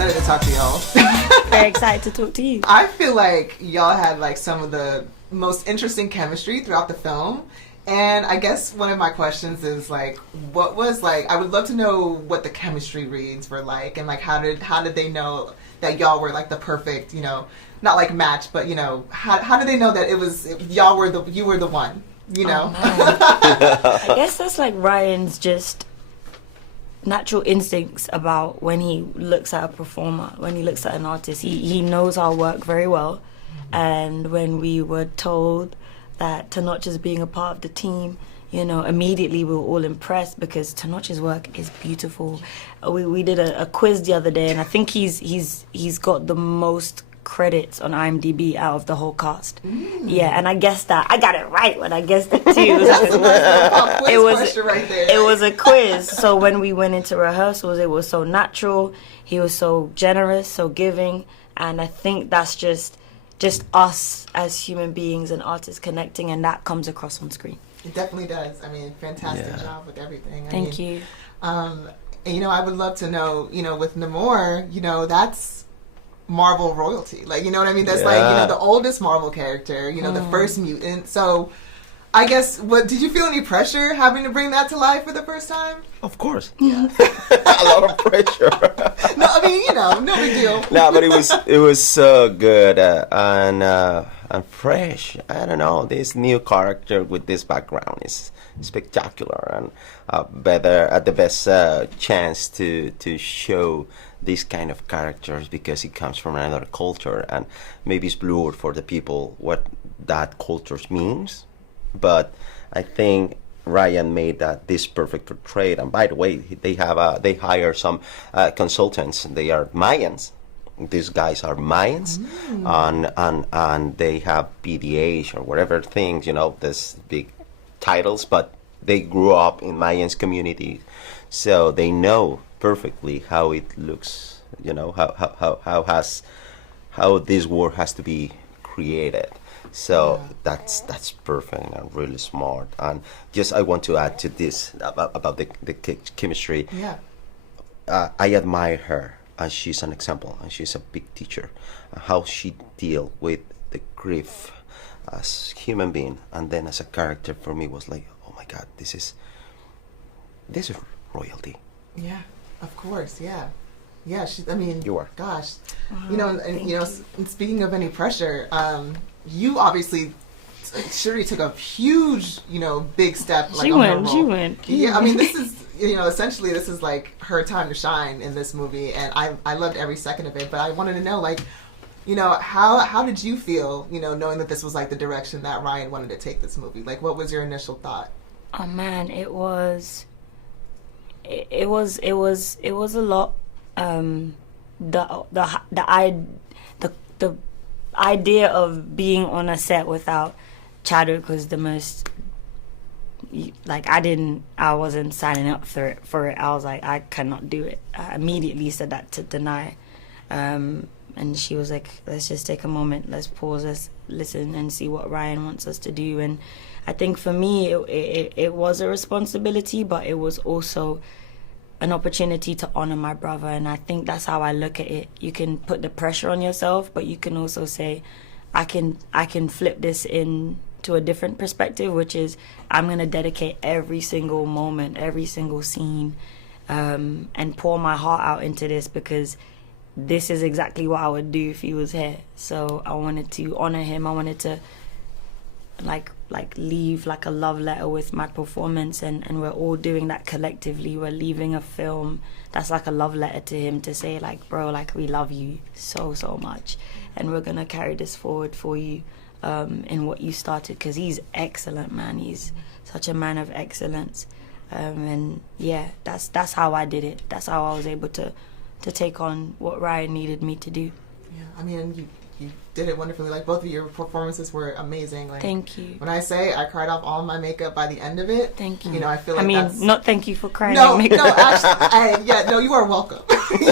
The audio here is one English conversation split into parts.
excited to talk to y'all. Very excited to talk to you. I feel like y'all had like some of the most interesting chemistry throughout the film. And I guess one of my questions is like, what was like, I would love to know what the chemistry reads were like, and like how did they know that y'all were like the perfect, you know, not like match, but you know, how did they know that you were the one, you know? Oh, I guess that's like Ryan's just natural instincts about when he looks at a performer, when he looks at an artist. He knows our work very well. And when we were told that Tenoch is being a part of the team, you know, immediately we were all impressed because Tenoch's work is beautiful. We did a quiz the other day, and I think he's got the most credits on IMDb out of the whole cast. Yeah, and I guessed that. I got it right when I guessed it too. It was a quiz. So when we went into rehearsals, it was so natural. He was so generous, so giving, and I think that's just us as human beings and artists connecting, and that comes across on screen. It definitely does. I mean, fantastic job with everything. Thank you. And, you know, I would love to know, you know, with Namor, you know, that's Marvel royalty. Like, you know what I mean? That's like, you know, the oldest Marvel character, you know, the first mutant. So I guess, did you feel any pressure having to bring that to life for the first time? Of course. Yeah. A lot of pressure. No, I mean, you know, no big deal. No, but it was so good and fresh. I don't know, this new character with this background is spectacular and the best chance to show these kind of characters because it comes from another culture and maybe it's blurred for the people what that culture means. But I think Ryan made this perfect portrait. And by the way, they hire some consultants. They are Mayans. These guys are Mayans, and they have PDH or whatever things, you know, this big titles. But they grew up in Mayans community, so they know perfectly how it looks. You know how this world has to be created. So that's perfect and really smart. And just I want to add to this about the chemistry. Yeah. I admire her, and she's an example, and she's a big teacher. How she deal with the grief as human being, and then as a character for me was like, oh my God, this is royalty. Yeah, of course. Yeah. Yeah, I mean, you are. Gosh, you know, and you know, speaking of any pressure, you obviously, Shuri took a huge, you know, big step. Like, She went. Yeah, I mean, this is, you know, essentially this is like her time to shine in this movie, and I loved every second of it. But I wanted to know, like, you know, how did you feel, you know, knowing that this was like the direction that Ryan wanted to take this movie? Like, what was your initial thought? Oh man, it was a lot. The idea of being on a set without Chadwick was the most, like, I wasn't signing up for it. I was like, I cannot do it. I immediately said that to Danai, and she was like, let's just take a moment, let's pause, let's listen and see what Ryan wants us to do. And I think for me it was a responsibility, but it was also an opportunity to honor my brother, and I think that's how I look at it. You can put the pressure on yourself, but you can also say, I can flip this into a different perspective, which is I'm gonna dedicate every single moment, every single scene, and pour my heart out into this because this is exactly what I would do if he was here. So I wanted to honor him. I wanted to like leave like a love letter with my performance, and we're all doing that collectively. We're leaving a film that's like a love letter to him to say, like, bro, like, we love you so much, and we're gonna carry this forward for you in what you started, because he's excellent, man. He's such a man of excellence, and yeah, that's how I did it. That's how I was able to take on what Ryan needed me to do. Yeah, I mean, you did it wonderfully. Like, both of your performances were amazing. Like, thank you. When I say I cried off all my makeup by the end of it, thank you. You know, I feel like that's... not thank you for crying out makeup. No, actually, you are welcome.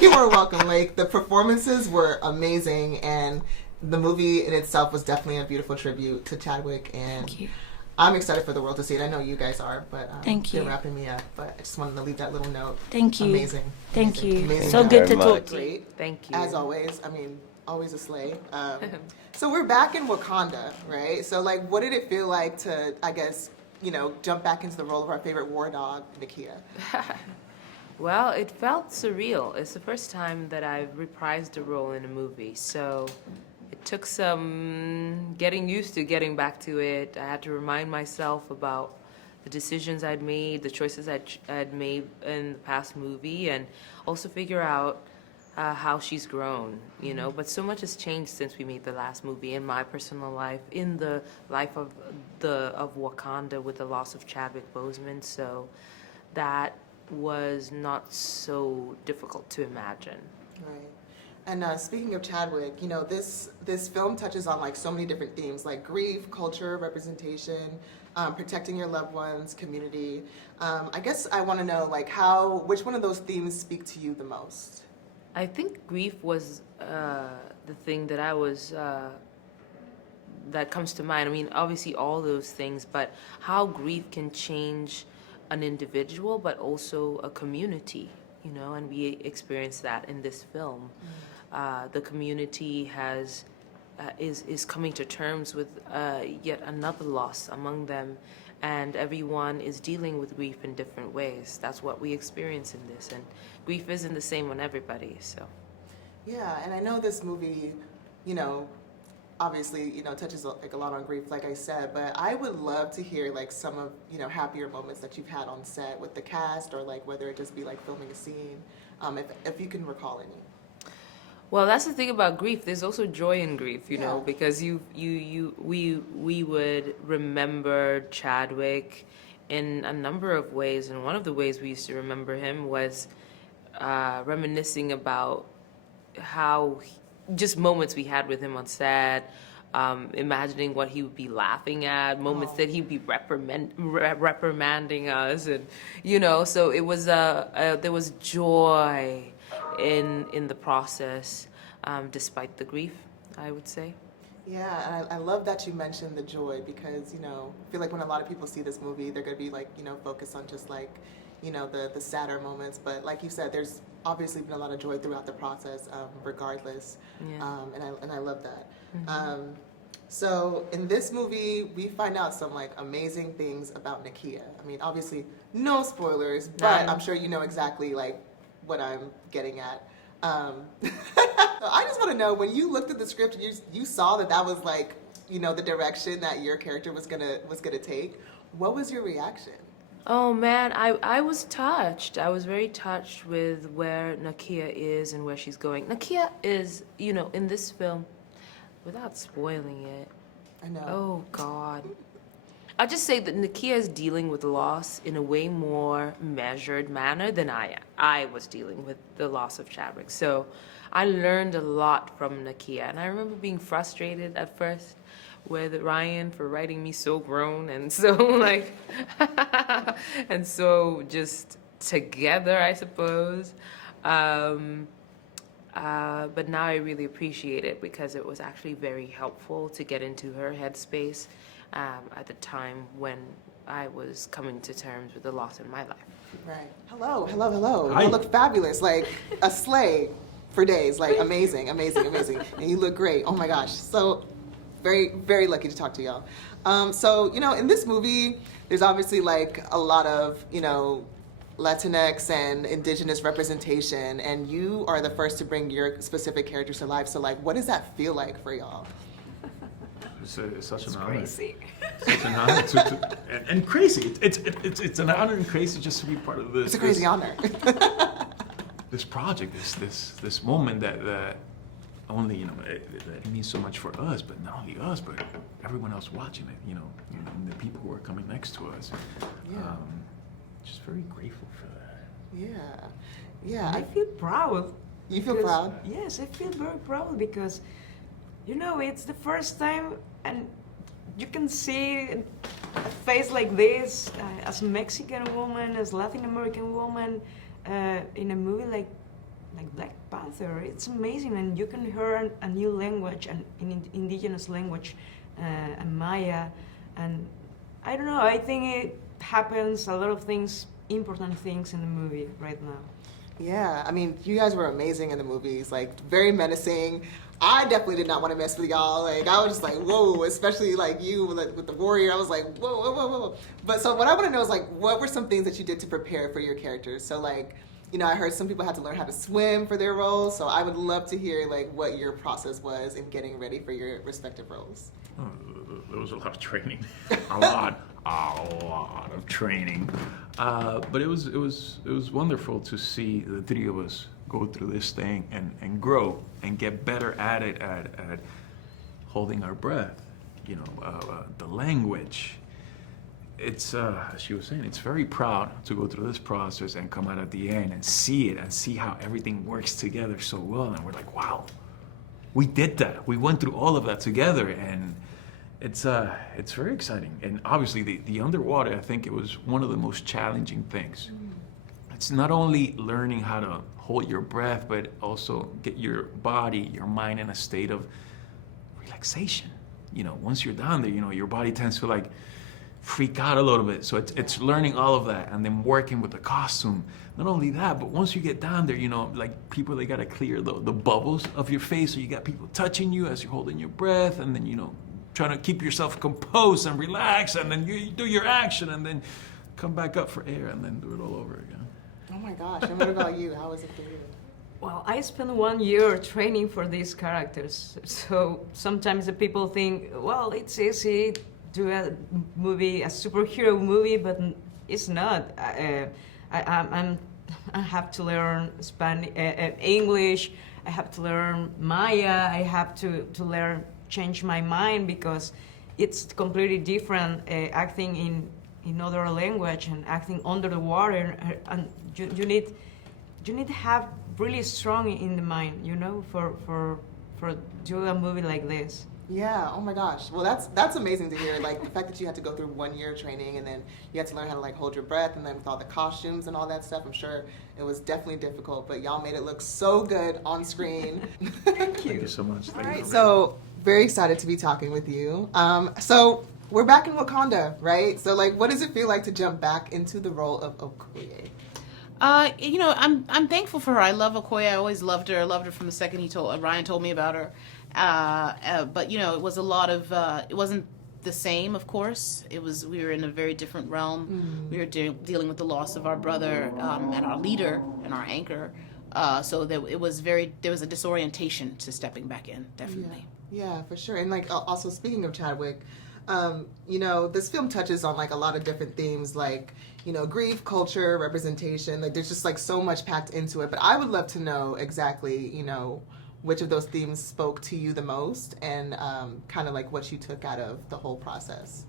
You are welcome. Like, the performances were amazing, and the movie in itself was definitely a beautiful tribute to Chadwick. And thank you. I'm excited for the world to see it. I know you guys are, but Thank you. They're wrapping me up. But I just wanted to leave that little note. Thank you. Amazing. Thank you. Amazing So job. good to Very talk much. to you. Great. Thank you. As always. I mean, always a slay. So we're back in Wakanda, right? So like, what did it feel like to, I guess, jump back into the role of our favorite war dog, Nakia? Well, it felt surreal. It's the first time that I've reprised a role in a movie, so it took some getting used to getting back to it. I had to remind myself about the decisions I'd made, the choices I'd made in the past movie, and also figure out how she's grown, But so much has changed since we made the last movie in my personal life, in the life of Wakanda with the loss of Chadwick Boseman. So that was not so difficult to imagine. Right. And speaking of Chadwick, this film touches on like so many different themes, like grief, culture, representation, protecting your loved ones, community. I guess I want to know like which one of those themes speak to you the most? I think grief was the thing that that comes to mind. I mean, obviously all those things, but how grief can change an individual, but also a community, and we experienced that in this film. The community is coming to terms with yet another loss among them, and everyone is dealing with grief in different ways. That's what we experience in this, and grief isn't the same on everybody. So, yeah, and I know this movie, obviously, touches like a lot on grief, like I said, but I would love to hear like some of, happier moments that you've had on set with the cast, or like whether it just be like filming a scene, if you can recall any. well, that's the thing about grief. There's also joy in grief, Yeah. because we would remember Chadwick in a number of ways, and one of the ways we used to remember him was reminiscing about just moments we had with him on set, imagining what he would be laughing at, moments that he'd be reprimanding us, and so it was there was joy in the process, despite the grief, I would say. Yeah, and I love that you mentioned the joy, because I feel like when a lot of people see this movie, they're gonna be like focused on just like the sadder moments, but like you said, there's obviously been a lot of joy throughout the process, regardless. Yeah. And I love that. So in this movie, we find out some like amazing things about Nakia. I mean, obviously no spoilers, but None. I'm sure you know exactly like what I'm getting at. So I just want to know, when you looked at the script, you saw that was like the direction that your character was gonna take. What was your reaction? Oh man, I was touched. I was very touched with where Nakia is and where she's going. Nakia is, in this film, without spoiling it. I know. Oh God. I'll just say that Nakia is dealing with loss in a way more measured manner than I am. I was dealing with the loss of Chadwick. So I learned a lot from Nakia. And I remember being frustrated at first with Ryan for writing me so grown and so like, and so just together, I suppose. But now I really appreciate it, because it was actually very helpful to get into her headspace at the time when I was coming to terms with the loss in my life. Right. Hello. Hi. You look fabulous, like a sleigh for days, like amazing. And you look great. Oh my gosh. So very, very lucky to talk to y'all. So, in this movie, there's obviously like a lot of, Latinx and indigenous representation, and you are the first to bring your specific characters to life. So like, what does that feel like for y'all? It's such an honor. Crazy. Such an honor and crazy. It's an honor and crazy just to be part of this. It's a crazy honor. This project, this moment that only it means so much for us, but not only us, but everyone else watching it. And the people who are coming next to us. Yeah. Just very grateful for that. Yeah. I feel proud. You feel because- proud? Yes, I feel very proud because, it's the first time, and you can see a face like this as a Mexican woman, as Latin American woman, in a movie like Black Panther. It's amazing, and you can hear a new language, an indigenous language, and Maya, and I don't know. I think it happens a lot of things, important things in the movie right now. Yeah, I mean, you guys were amazing in the movies, like very menacing. I definitely did not want to mess with y'all. Like I was just like, whoa, especially like you with the warrior. I was like, whoa, whoa, whoa, whoa. But so what I want to know is like, what were some things that you did to prepare for your characters? So like, you know, I heard some people had to learn how to swim for their roles. So I would love to hear like what your process was in getting ready for your respective roles. Oh, there was a lot of training, a lot of training. But it was wonderful to see the three of us go through this thing and grow and get better at it, at holding our breath. You know, the language. It's as she was saying, it's very proud to go through this process and come out at the end and see it and see how everything works together so well. And we're like, wow, we did that. We went through all of that together, and it's very exciting. And obviously, the underwater, I think it was one of the most challenging things. It's not only learning how to hold your breath, but also get your body, your mind in a state of relaxation. You know, once you're down there, you know, your body tends to like freak out a little bit. So it's learning all of that and then working with the costume. Not only that, but once you get down there, you know, like people, they gotta clear the bubbles of your face. So you got people touching you as you're holding your breath, and then, you know, trying to keep yourself composed and relax, and then you do your action and then come back up for air and then do it all over again. Oh my gosh, and what about you? How was it for you? Well, I spent 1 year training for these characters. So sometimes the people think, well, it's easy to a movie, a superhero movie, but it's not. I have to learn English. I have to learn Maya. I have to learn, change my mind, because it's completely different acting in other language and acting under the water. And you need to have really strong in the mind, you know, for do a movie like this. Yeah, oh my gosh. Well, that's amazing to hear. Like the fact that you had to go through 1 year training and then you had to learn how to like hold your breath, and then with all the costumes and all that stuff, I'm sure it was definitely difficult, but y'all made it look so good on screen. Thank you so much. All right, so very excited to be talking with you. So we're back in Wakanda, right? So like, what does it feel like to jump back into the role of Okoye? You know, I'm thankful for her. I love Okoye. I always loved her. I loved her from the second Ryan told me about her. But you know, it was a lot of. It wasn't the same, of course. We were in a very different realm. We were dealing with the loss of our brother and our leader and our anchor. So there was a disorientation to stepping back in, definitely. Yeah, for sure. And like also speaking of Chadwick, you know, this film touches on like a lot of different themes, like, you know, grief, culture, representation. Like there's just like so much packed into it. But I would love to know exactly, you know, which of those themes spoke to you the most, and kind of like what you took out of the whole process.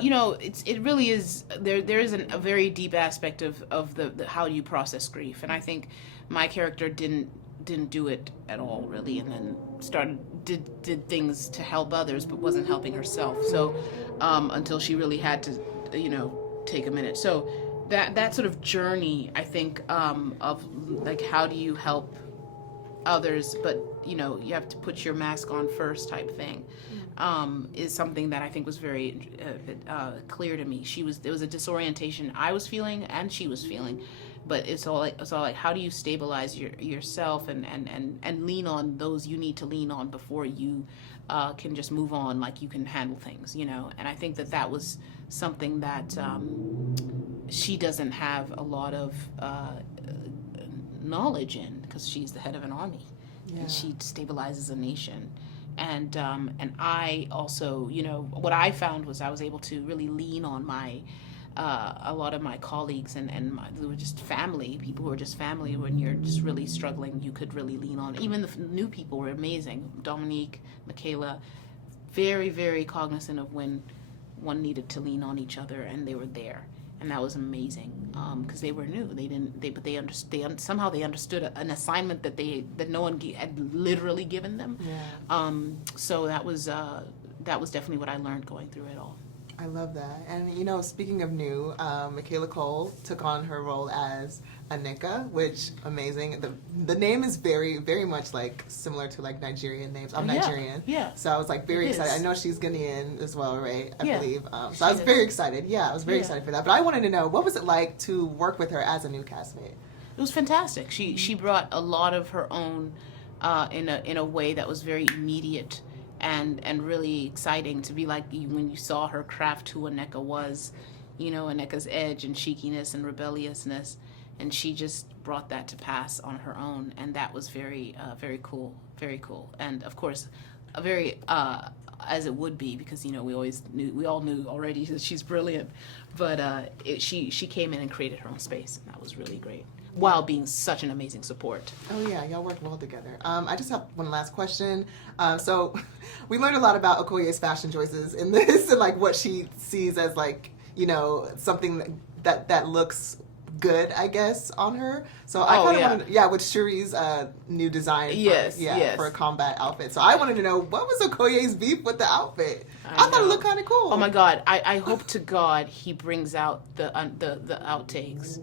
You know, it really is. There is a very deep aspect of the how you process grief, and I think my character didn't do it at all really, and then did things to help others, but wasn't helping herself. So until she really had to, you know, take a minute. So that sort of journey, I think, of like how do you help others, but you know, you have to put your mask on first type thing, is something that I think was very clear to me. There was a disorientation I was feeling and she was feeling, but it's all like how do you stabilize yourself and lean on those you need to lean on before you can just move on, like you can handle things, you know. And I think that was something that she doesn't have a lot of knowledge in, because she's the head of an army. Yeah. And she stabilizes a nation. And I also, you know, what I found was I was able to really lean on my a lot of my colleagues and they were just family, people who are just family. When you're just really struggling, you could really lean on. Even the new people were amazing. Dominique, Michaela, very, very cognizant of when one needed to lean on each other, and they were there. And that was amazing, because they were new. Somehow they understood an assignment that no one had literally given them. Yeah. So that was definitely what I learned going through it all. I love that. And, you know, speaking of new, Michaela Cole took on her role as Anika, which, amazing. The name is very, very much, like, similar to, like, Nigerian names. I'm Nigerian. Yeah. So I was, like, very It excited. is. I know she's Ghanaian as well, right? I Yeah. believe. So She I was is. very excited. Yeah, I was very excited for that. But I wanted to know, what was it like to work with her as a new castmate? It was fantastic. She brought a lot of her own in a way that was very immediate and really exciting to be like when you saw her craft who Aneka was, you know, Aneka's edge and cheekiness and rebelliousness, and she just brought that to pass on her own, and that was very cool, and of course, a very as it would be, because you know we all knew already that she's brilliant, but she came in and created her own space, and that was really great, while being such an amazing support. Oh yeah, y'all work well together. I just have one last question. So we learned a lot about Okoye's fashion choices in this, and like what she sees as like, you know, something that looks good, I guess, on her. So I kind of wanted, with Shuri's new design, for a combat outfit. So I wanted to know, what was Okoye's beef with the outfit? I thought it looked kind of cool. Oh my God! I hope to God he brings out the outtakes,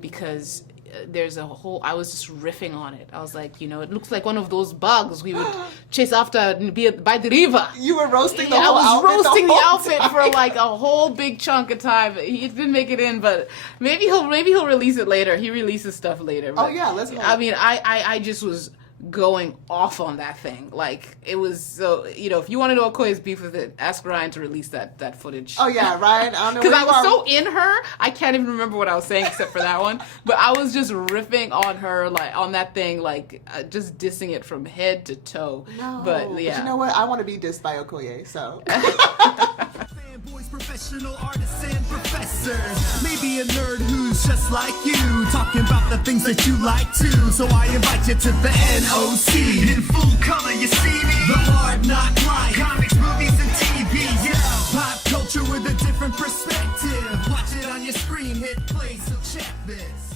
because there's a whole. I was just riffing on it. I was like, you know, it looks like one of those bugs we would chase after and be by the river. You were roasting the whole outfit. I was roasting the whole outfit time. for like a whole big chunk of time. He didn't make it in, but maybe he'll release it later. He releases stuff later. But, Oh yeah, let's hope. I mean, I just was going off on that thing. Like, it was so, you know, if you want to know Okoye's beef with it, ask Ryan to release that footage. Oh yeah, Ryan. I don't know. Because I where was you so in her, I can't even remember what I was saying except for that one. But I was just riffing on her, like on that thing, like just dissing it from head to toe. No, But yeah, you know what? I want to be dissed by Okoye. So. Fanboys, professional artists, and professors. Maybe a nerd who's just like you, talking about the things that you like too. So I invite you to the NOC. In full color, you see me. The hard knock life, comics, movies, and TV. Yeah, pop culture with a different perspective. Watch it on your screen, hit play, so check this.